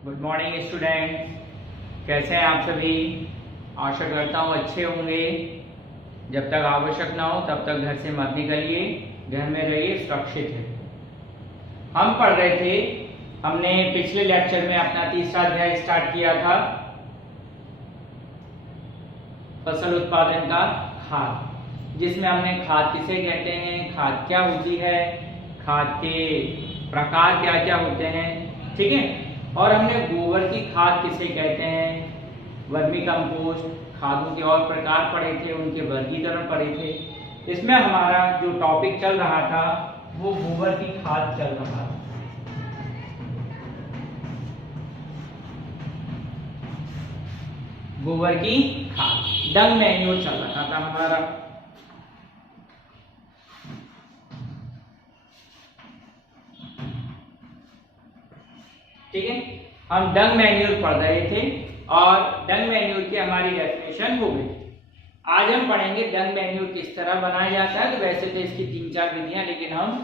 Good morning student, कैसे हैं आप सभी। आशा करता हूँ अच्छे होंगे। जब तक आवश्यक ना हो तब तक घर से मत निकलिए, घर में रहिए, सुरक्षित है। हम पढ़ रहे थे, हमने पिछले लेक्चर में अपना तीसरा अध्याय स्टार्ट किया था, फसल उत्पादन का खाद, जिसमें हमने खाद किसे कहते हैं, खाद क्या होती है, खाद के प्रकार क्या क्या होते हैं, ठीक है। और हमने गोबर की खाद किसे कहते हैं, वर्मी कंपोस्ट, खादों के और प्रकार पढ़े थे, उनके वर्गीकरण पढ़े थे। इसमें हमारा जो टॉपिक चल रहा था वो गोबर की खाद चल रहा था। गोबर की खाद, डंग मैन्योर चल रहा था हमारा। ठीक है, हम डंग मैन्योर पढ़ रहे थे और डंग मैन्योर की हमारी डेफिनेशन हो गई। आज हम पढ़ेंगे डंग मैन्योर किस तरह बनाया जाता है। तो वैसे तो इसकी 3-4 विधियां, लेकिन हम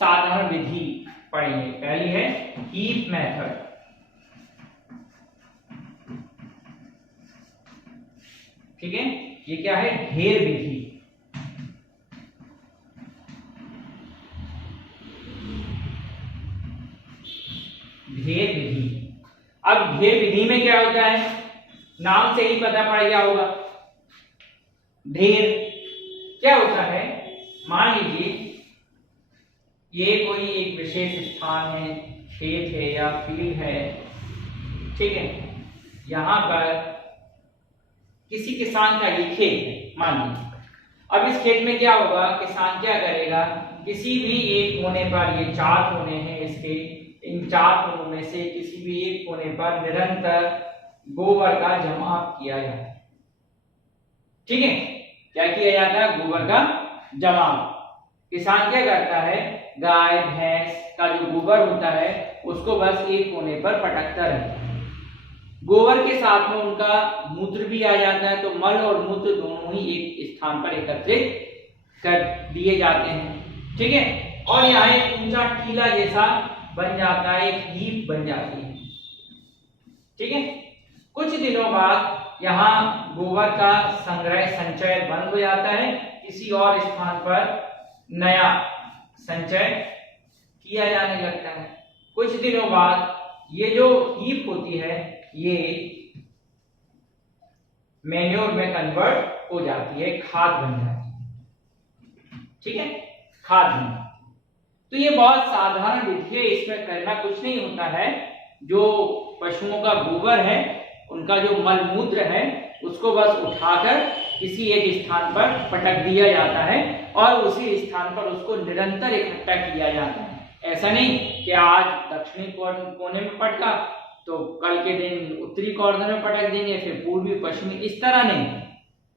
साधारण विधि पढ़ेंगे। पहली है हीप मेथड, ठीक है। ये क्या है, ढेर विधि। ढेर विधि। अब ढेर विधि में क्या होता है, नाम से ही पता पड़ गया होगा। ढेर क्या होता है, मान लीजिए ये कोई एक विशेष स्थान है, खेत है या फील्ड है, ठीक है। यहां पर किसी किसान का ये खेत है, मान लीजिए। अब इस खेत में क्या होगा, किसान क्या करेगा, किसी भी एक कोने पर, ये 4 कोने हैं इसके, इन 4 कोनों में से किसी भी एक कोने पर निरंतर गोबर का जमाव किया जाता है, ठीक है। क्या किया जाता है, गोबर का जमाव। किसान क्या करता है, गाय भैंस का जो गोबर होता है उसको बस एक कोने पर पटकता रहता है। गोबर के साथ में उनका मूत्र भी आ जाता है, तो मल और मूत्र दोनों ही एक स्थान पर एकत्रित कर दिए जाते हैं, ठीक है। और यहाँ एक ऊंचा टीला जैसा बन जाता है, एक हीप बन जाती है, ठीक है। कुछ दिनों बाद यहाँ गोबर का संग्रह संचय बंद हो जाता है, किसी और स्थान पर नया संचय किया जाने लगता है। कुछ दिनों बाद ये जो हीप होती है ये मैन्योर में कन्वर्ट हो जाती है, खाद बन जाती है, ठीक है, खाद बन जाती है। तो ये बहुत साधारण विधि है, इसमें करना कुछ नहीं होता है। जो पशुओं का गोबर है, उनका जो मल मूत्र है, उसको बस उठाकर किसी एक स्थान पर पटक दिया जाता है और उसी स्थान पर उसको निरंतर इकट्ठा किया जाता है। ऐसा नहीं कि आज दक्षिणी कोने में पटका तो कल के दिन उत्तरी कॉर्नर में पटक देंगे, फिर पूर्वी पश्चिमी, इस तरह नहीं।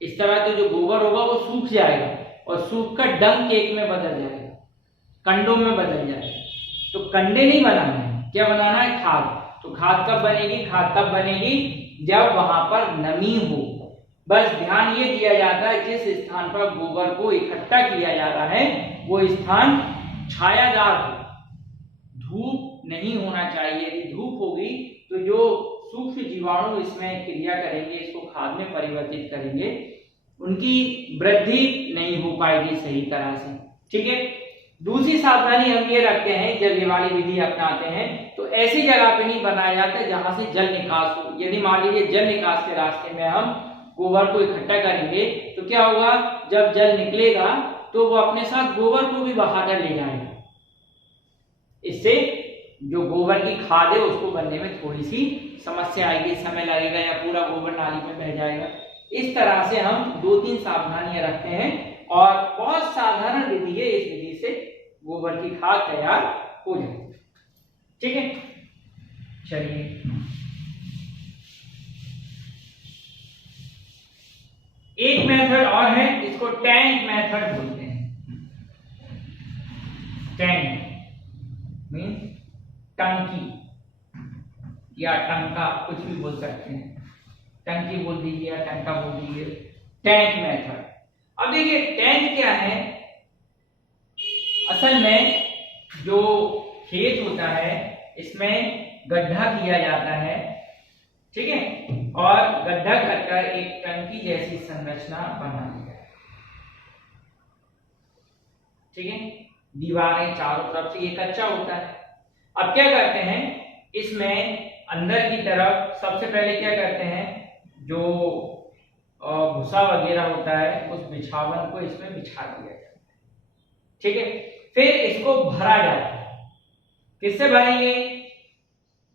इस तरह तो जो गोबर होगा वो सूख जाएगा और सूख कर डंग केक में बदल जाएगा, कंडों में बदल जाएगा। तो कंडे नहीं बनाना है, क्या बनाना है, खाद। तो खाद कब बनेगी, खाद तब बनेगी जब वहां पर नमी हो। बस ध्यान ये दिया जाता है, जिस स्थान पर गोबर को इकट्ठा किया जा रहा है वो स्थान छायादार हो, धूप नहीं होना चाहिए। यदि धूप होगी तो जो सूक्ष्म जीवाणु इसमें क्रिया करेंगे, इसको खाद में परिवर्तित करेंगे, उनकी वृद्धि नहीं हो पाएगी सही तरह से, ठीक है। दूसरी सावधानी हम ये रखते हैं, जब ये वाली विधि अपनाते हैं तो ऐसी जगह पे नहीं बनाया जाता जहां से जल निकास हो। यदि मान लीजिए जल निकास के रास्ते में हम गोबर को इकट्ठा करेंगे तो क्या होगा, जब जल निकलेगा तो वो अपने साथ गोबर को भी बहाकर ले जाएगा। इससे जो गोबर की खाद है उसको बनने में थोड़ी सी समस्या आएगी, समय लगेगा या पूरा गोबर नाली में बह जाएगा। इस तरह से हम 2-3 सावधानियां रखते हैं और बहुत साधारण विधि है, इस विधि से गोबर की खाद तैयार हो जाए, ठीक है। चलिए एक मेथड और है, इसको टैंक मेथड बोलते हैं। टैंक मीन्स टंकी या टंका, कुछ भी बोल सकते हैं, टंकी बोल दीजिए या टंका बोल दीजिए, टैंक मेथड। अब देखिए टैंक क्या है, असल में जो खेत होता है इसमें गड्ढा किया जाता है, ठीक है, और गड्ढा कर एक टंकी जैसी संरचना बना दी जाए, ठीक है। दीवारें चारों तरफ से, ये कच्चा होता है। अब क्या करते हैं, इसमें अंदर की तरफ सबसे पहले क्या करते हैं, जो भूसा वगैरह होता है उस बिछावन को इसमें बिछा दिया जाता है, ठीक है। फिर इसको भरा जाता है। किससे भरेंगे?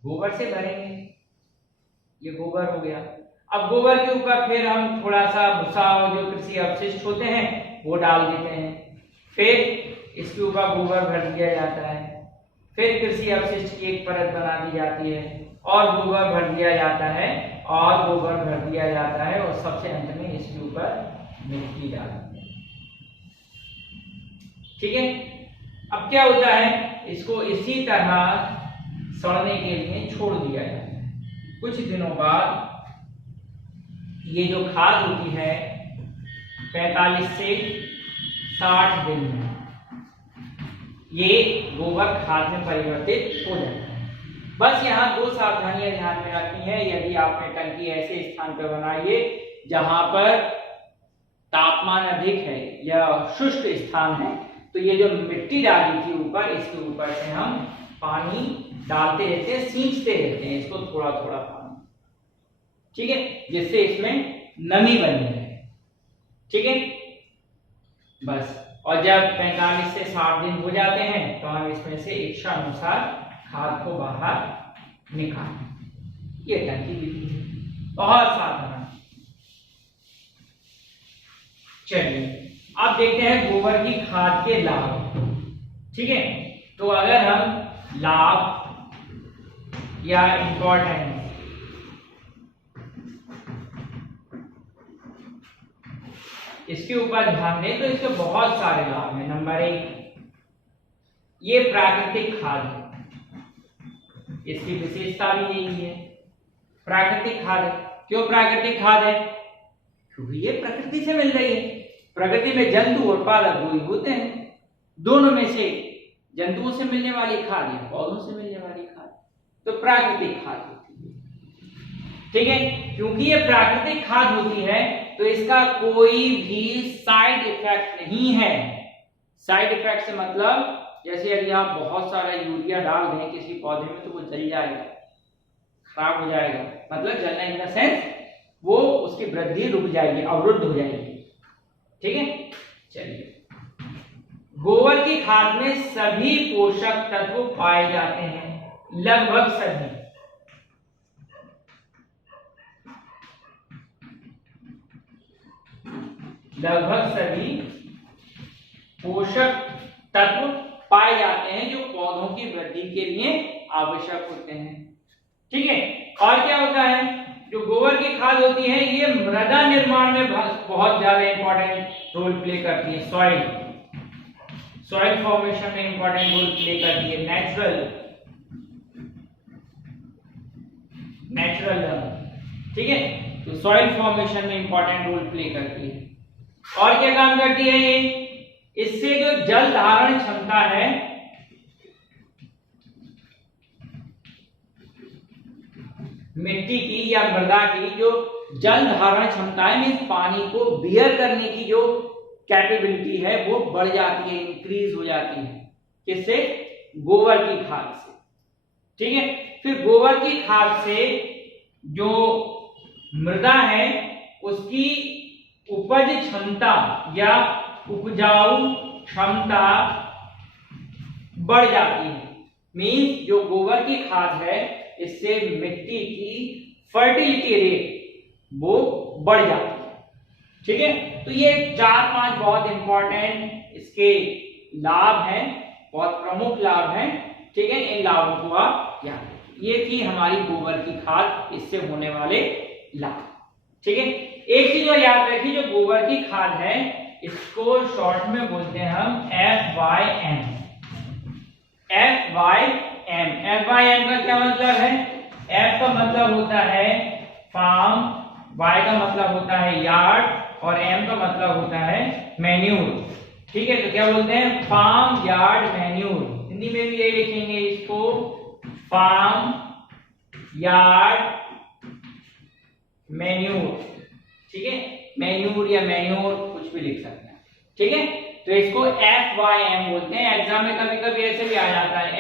गोबर से भरेंगे। ये गोबर हो गया। अब गोबर के ऊपर फिर हम थोड़ा सा भूसा और जो कृषि अवशिष्ट होते हैं वो डाल देते हैं। फिर इसके ऊपर गोबर भर दिया जाता है। फिर कृषि अवशिष्ट की एक परत बना दी जाती है और गोबर भर दिया जाता है और गोबर भर दिया जाता है और सबसे अंत में इसके ऊपर मिट्टी डालती है, ठीक है। अब क्या होता है, इसको इसी तरह सड़ने के लिए छोड़ दिया जाता है। कुछ दिनों बाद ये जो खाद होती है 45 से 60 दिन में ये गोबर खाद में परिवर्तित हो जाता है। बस यहाँ 2 सावधानियां ध्यान में रखनी है। यदि आपने टंकी ऐसे स्थान पर बनाई है जहां पर तापमान अधिक है या शुष्क स्थान है, तो ये जो मिट्टी डाली थी ऊपर, इसके ऊपर से हम पानी डालते रहते हैं, सींचते रहते हैं इसको थोड़ा थोड़ा पानी, ठीक है, जिससे इसमें नमी बनी रहे, ठीक है। बस, और जब 45 से 60 दिन हो जाते हैं तो हम इसमें से इच्छा अनुसार खाद को बाहर निकालें। ये टंकी विधि है, बहुत साधारण। चलिए अब देखते हैं गोबर की खाद के लाभ, ठीक है। तो अगर हम लाभ या इंपॉर्टेंस इसके ऊपर ध्यान दें तो इसके बहुत सारे लाभ हैं। नंबर 1, ये प्राकृतिक खाद है, इसकी विशेषता भी यही है, प्राकृतिक खाद है। क्यों प्राकृतिक खाद है? क्योंकि ये प्रकृति से मिल रही है। प्रकृति में जंतु और पादप दो ही होते हैं, दोनों में से जंतुओं से मिलने वाली खाद या पौधों से मिलने वाली खाद, तो प्राकृतिक खाद होती है, ठीक है। क्योंकि ये प्राकृतिक खाद होती है तो इसका कोई भी साइड इफेक्ट नहीं है। साइड इफेक्ट से मतलब जैसे यदि आप बहुत सारा यूरिया डाल दें किसी पौधे में तो वो जल जाएगा, खराब हो जाएगा, मतलब जलना इन द सेंस वो उसकी वृद्धि रुक जाएगी, अवरुद्ध हो जाएगी, ठीक है। चलिए, गोबर की खाद में सभी पोषक तत्व पाए जाते हैं, लगभग सभी। लगभग सभी पोषक तत्व पाए जाते हैं जो पौधों की वृद्धि के लिए आवश्यक होते हैं, ठीक है। और क्या होता है, जो गोबर की खाद होती है ये मृदा निर्माण में बहुत ज्यादा इंपॉर्टेंट रोल प्ले करती है। सॉइल फॉर्मेशन में इंपॉर्टेंट रोल प्ले करती है। नेचुरल, ठीक है, तो सॉइल फॉर्मेशन में इंपॉर्टेंट रोल प्ले करती है। और क्या काम करती है ये, इससे जो जल धारण क्षमता है मिट्टी की या मृदा की, जो जल धारण क्षमता है, मींस पानी को बियर करने की जो कैपेबिलिटी है वो बढ़ जाती है, इंक्रीज हो जाती है। किससे? गोबर की खाद से, ठीक है। फिर गोबर की खाद से जो मृदा है उसकी उपज क्षमता या उपजाऊ क्षमता बढ़ जाती है। मींस जो गोबर की खाद है इससे मिट्टी की फर्टिलिटी रेट वो बढ़ जाती है, ठीक है। तो ये 4-5 बहुत इंपॉर्टेंट इसके लाभ हैं, बहुत प्रमुख लाभ हैं, ठीक है। इन लाभों को आप याद रखिए। ये थी हमारी गोबर की खाद, इससे होने वाले लाभ, ठीक है। एक चीज और याद रखिए, जो गोबर की खाद है इसको शॉर्ट में बोलते हैं हम FYM। FYM का क्या मतलब है? F का मतलब होता है फार्म, Y का मतलब होता है यार्ड और M का मतलब होता है मैन्यूर, ठीक है। तो क्या बोलते हैं? Farm yard manure. हिंदी में भी यही लिखेंगे इसको, फार्म यार्ड मैन्योर, ठीक है, मैन्योर या मैन्योर कुछ भी लिख सकते हैं, ठीक है। तो इसको FYM बोलते हैं। एग्जाम में कभी कभी ऐसे भी आ जाता है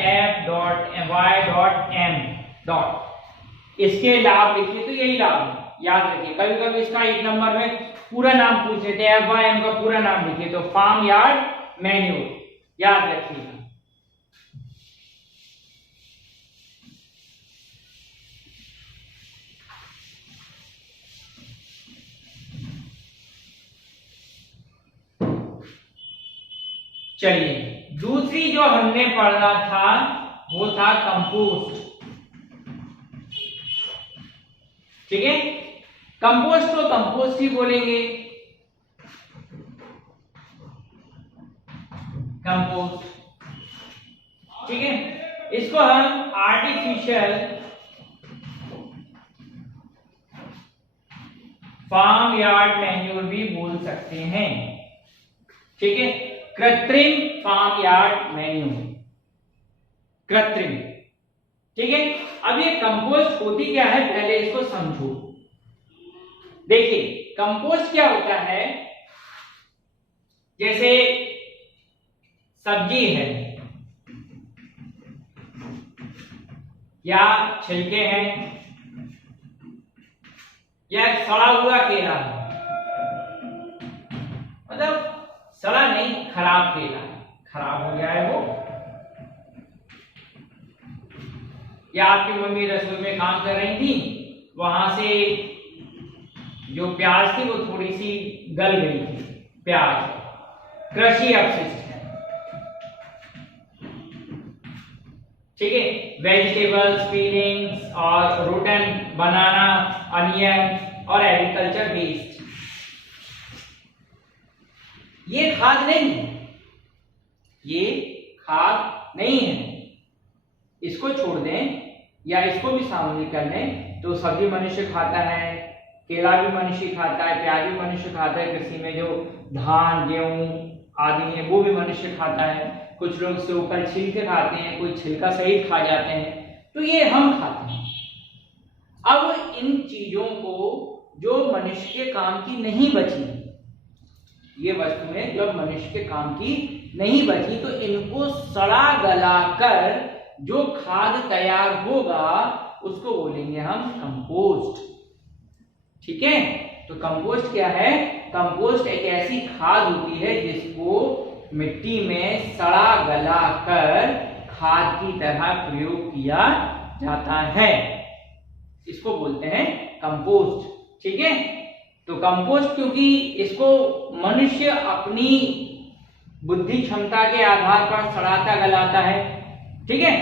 F.Y.M. इसके लाभ लिखिए तो यही लाभ है, याद रखिए। कभी कभी इसका 1 नंबर में पूरा नाम पूछ लेते हैं, FYM का पूरा नाम लिखिए, तो फार्म यार्ड मैन्योर, याद रखिएगा। चलिए, दूसरी जो हमने पढ़ना था वो था कंपोस्ट, ठीक है। कंपोस्ट को कंपोस्ट ही बोलेंगे, कंपोस्ट, ठीक है। इसको हम आर्टिफिशियल फार्म यार्ड मैन्योर भी बोल सकते हैं, ठीक है। कृत्रिम फार्म यार्ड मैन्योर, कृत्रिम, ठीक है। अब ये कंपोस्ट होती क्या है पहले इसको समझो। देखिए कंपोस्ट क्या होता है, जैसे सब्जी है या छिलके हैं या सड़ा हुआ केला है, मतलब सड़ा नहीं, खराब केला है, खराब हो गया है वो, या आपकी मम्मी रसोई में काम कर रही थी, वहां से जो प्याज थी वो थोड़ी सी गल गई थी, प्याज कृषि अपशिष्ट है, ठीक है। वेजिटेबल्स, पीलिंग्स और रोटन, बनाना, अनियन और एग्रीकल्चर वेस्ट, ये खाद नहीं है, ये खाद नहीं है। इसको छोड़ दें या इसको भी शामिल कर लें तो सब्जी मनुष्य खाता है, केला भी मनुष्य खाता है, प्याज भी मनुष्य खाता है, कृषि में जो धान गेहूं आदि है वो भी मनुष्य खाता है, कुछ लोग उसके ऊपर छिलके खाते हैं, कोई छिलका सहित खा जाते हैं, तो ये हम खाते हैं। अब इन चीजों को जो मनुष्य के काम की नहीं बची, ये वस्तुएं जब मनुष्य के काम की नहीं बची तो इनको सड़ा गला कर जो खाद तैयार होगा उसको बोलेंगे हम कंपोस्ट, ठीक है। तो कंपोस्ट क्या है, कंपोस्ट एक ऐसी खाद होती है जिसको मिट्टी में सड़ा गला कर खाद की तरह प्रयोग किया जाता है, इसको बोलते हैं कंपोस्ट, ठीक है। तो कंपोस्ट क्योंकि इसको मनुष्य अपनी बुद्धि क्षमता के आधार पर सड़ाता गलाता है, ठीक है,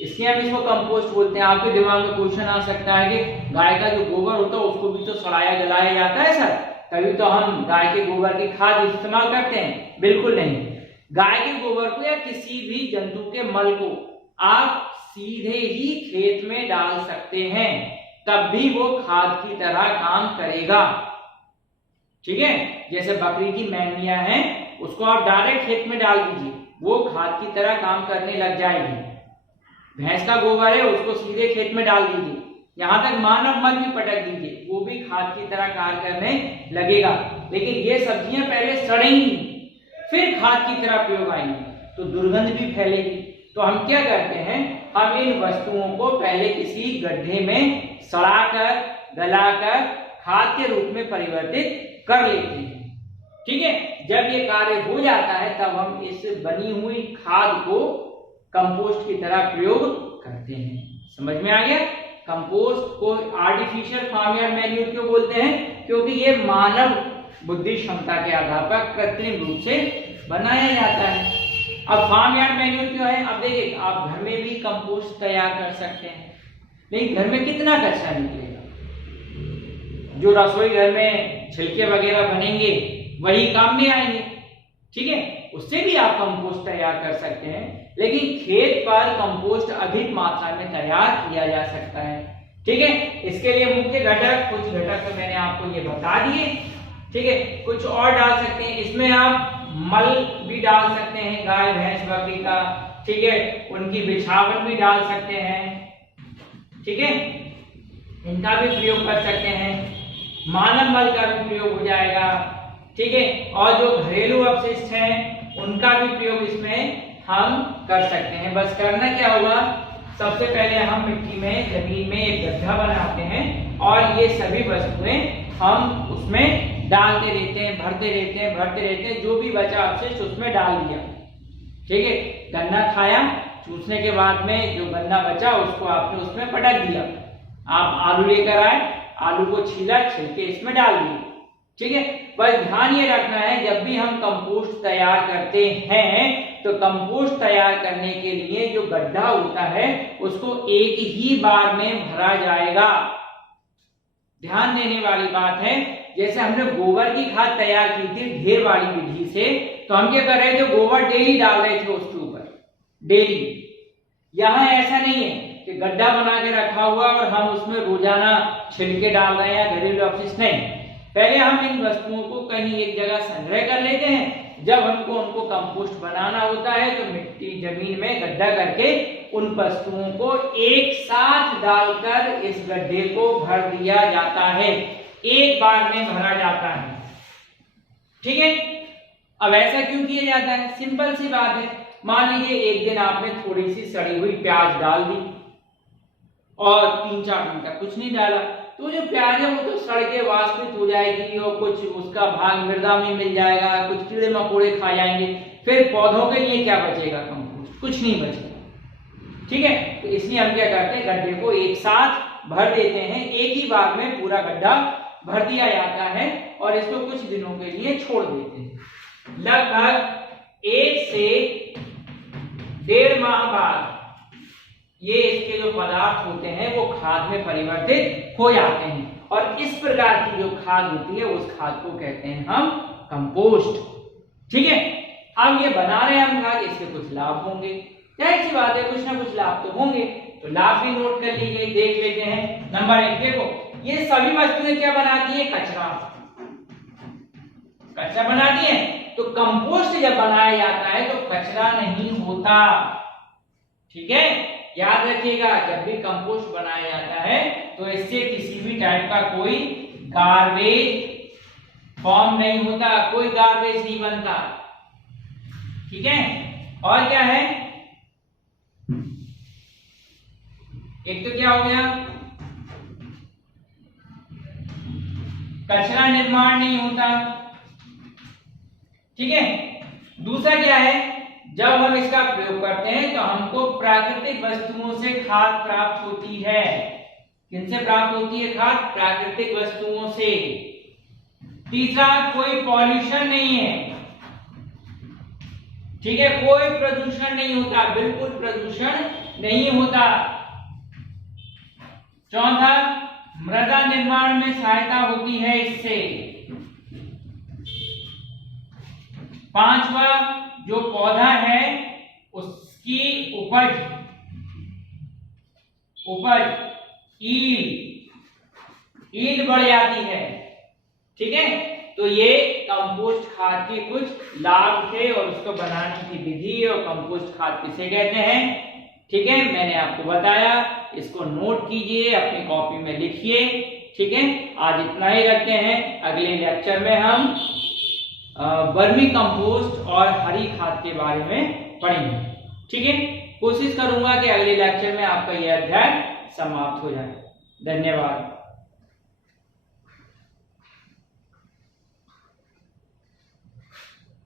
इसलिए हम इसको कंपोस्ट बोलते हैं। आपके दिमाग में क्वेश्चन आ सकता है कि गाय का जो गोबर होता है उसको भी तो सड़ाया गलाया जाता है सर, तभी तो हम गाय के गोबर की खाद इस्तेमाल करते हैं। बिल्कुल नहीं, गाय के गोबर को या किसी भी जंतु के मल को आप सीधे ही खेत में डाल सकते हैं, तब भी वो खाद की तरह काम करेगा, ठीक है। जैसे बकरी की मेमनिया है उसको आप डायरेक्ट खेत में डाल दीजिए, वो खाद की तरह काम करने लग जाएगी। भैंस का गोबर है उसको सीधे खेत में डाल दीजिए, यहां तक मानव मल भी पटक दीजिए, वो भी खाद की तरह कार्य करने लगेगा। लेकिन ये सब्जियां पहले सड़ेंगी फिर खाद की तरह प्रयोग आएंगी तो दुर्गंध भी फैलेगी। तो हम क्या करते हैं, हम इन वस्तुओं को पहले किसी गड्ढे में सड़ाकर गलाकर खाद के रूप में परिवर्तित कर लेते हैं, ठीक है। जब ये कार्य हो जाता है तब हम इस बनी हुई खाद को कंपोस्ट की तरह प्रयोग करते हैं। समझ में आ गया? कंपोस्ट को आर्टिफिशियल फार्म यार्ड मैन्योर क्यों बोलते हैं? क्योंकि ये मानव बुद्धि क्षमता के आधार पर कृत्रिम रूप से बनाया जाता है। अब फार्म यार्ड मैन्योर क्यों है? अब देखिए, आप घर में भी कंपोस्ट तैयार कर सकते हैं, लेकिन घर में कितना कचरा निकलेगा? जो रसोई घर में छिलके वगैरह बनेंगे वही काम में आएंगे, ठीक है। उससे भी आप कंपोस्ट तैयार कर सकते हैं, लेकिन खेत पर कंपोस्ट अधिक मात्रा में तैयार किया जा सकता है, ठीक है। इसके लिए मुख्य घटक, कुछ घटक तो मैंने आपको ये बता दिए, ठीक है। कुछ और डाल सकते हैं इसमें, आप मल भी डाल सकते हैं गाय भैंस बकरी का, ठीक है। उनकी बिछावन भी डाल सकते हैं, ठीक है, इनका भी प्रयोग कर सकते हैं, मानव मल का भी प्रयोग हो जाएगा, ठीक है, और जो घरेलू अपशिष्ट हैं उनका भी प्रयोग इसमें हम कर सकते हैं। बस करना क्या होगा, सबसे पहले हम मिट्टी में, जमीन में एक गड्ढा बनाते हैं और ये सभी वस्तुएं हम उसमें डालते रहते हैं, भरते रहते हैं, जो भी बचा अपशिष्ट उसमें डाल दिया, ठीक है। गन्ना खाया, चूसने के बाद में जो गन्ना बचा उसको आपने उसमें पटक दिया। आप आलू लेकर आए, आलू को छीला, छिलके इसमें डाल दिए, ठीक है। बस ध्यान ये रखना है, जब भी हम कंपोस्ट तैयार करते हैं तो कंपोस्ट तैयार करने के लिए जो गड्ढा होता है उसको एक ही बार में भरा जाएगा। ध्यान देने वाली बात है, जैसे हमने गोबर की खाद तैयार की थी ढेर वाली विधि से, तो हम क्या कर रहे थे, गोबर डेली डाल रहे थे उसके ऊपर, डेली। यहाँ ऐसा नहीं है कि गड्ढा बना के रखा हुआ और हम उसमें रोजाना छिलके डाल रहे हैं, घरेलू अपशिष्ट नहीं। पहले हम इन वस्तुओं को कहीं एक जगह संग्रह कर लेते हैं, जब हमको उनको कंपोस्ट बनाना होता है तो मिट्टी जमीन में गड्ढा करके उन वस्तुओं को एक साथ डालकर इस गड्ढे को भर दिया जाता है, एक बार में भरा जाता है, ठीक है। अब ऐसा क्यों किया जाता है, सिंपल सी बात है। मान लीजिए एक दिन आपने थोड़ी सी सड़ी हुई प्याज डाल दी और 3-4 दिन तक कुछ नहीं डाला, तो जो प्याज है वो तो सड़ के वाष्पित हो जाएगी और कुछ उसका भाग मृदा में मिल जाएगा, कुछ कीड़े मकोड़े खा जाएंगे, फिर पौधों के लिए क्या बचेगा, कंपोस्ट, कुछ नहीं बचेगा, ठीक है। तो इसलिए हम क्या करते हैं, गड्ढे को एक साथ भर देते हैं, एक ही बार में पूरा गड्ढा भर दिया जाता है और इसको कुछ दिनों के लिए छोड़ देते हैं। लगभग 1 से 1.5 माह बाद ये इसके जो पदार्थ होते हैं वो खाद में परिवर्तित हो जाते हैं और इस प्रकार की जो खाद होती है उस खाद को कहते हैं हम कंपोस्ट, ठीक है। अब ये बना रहे हैं हम खाद, इसके कुछ लाभ होंगे, जाहिर सी बात है, कुछ ना कुछ लाभ तो होंगे, तो लाभ भी नोट कर लीजिए, देख लेते हैं। नंबर 1, देखो ये सभी वस्तुएं क्या बनाती है, कचरा बनाती है। तो कंपोस्ट जब बनाया जाता है तो कचरा नहीं होता, ठीक है। याद रखिएगा, जब भी कंपोस्ट बनाया जाता है तो इससे किसी भी टाइप का कोई गार्बेज फॉर्म नहीं होता, कोई गार्बेज नहीं बनता, ठीक है। और क्या है, एक तो क्या हो गया, कचरा निर्माण नहीं होता, ठीक है। दूसरा क्या है, जब हम इसका प्रयोग करते हैं तो हमको प्राकृतिक वस्तुओं से खाद प्राप्त होती है। किनसे प्राप्त होती है खाद, प्राकृतिक वस्तुओं से। तीसरा, कोई पॉल्यूशन नहीं है, ठीक है, कोई प्रदूषण नहीं होता, बिल्कुल प्रदूषण नहीं होता। चौथा, मृदा निर्माण में सहायता होती है इससे। पांचवा, जो पौधा है उसकी उपज ईल्ड बढ़ जाती है, ठीक है। तो ये कंपोस्ट खाद के कुछ लाभ थे और उसको बनाने की विधि और कंपोस्ट खाद किसे कहते हैं, ठीक है, मैंने आपको बताया। इसको नोट कीजिए, अपनी कॉपी में लिखिए, ठीक है। आज इतना ही रखते हैं, अगले लेक्चर में हम वर्मी कंपोस्ट और हरी खाद के बारे में पढ़ेंगे, ठीक है। कोशिश करूंगा कि अगले लेक्चर में आपका यह अध्याय समाप्त हो जाए। धन्यवाद।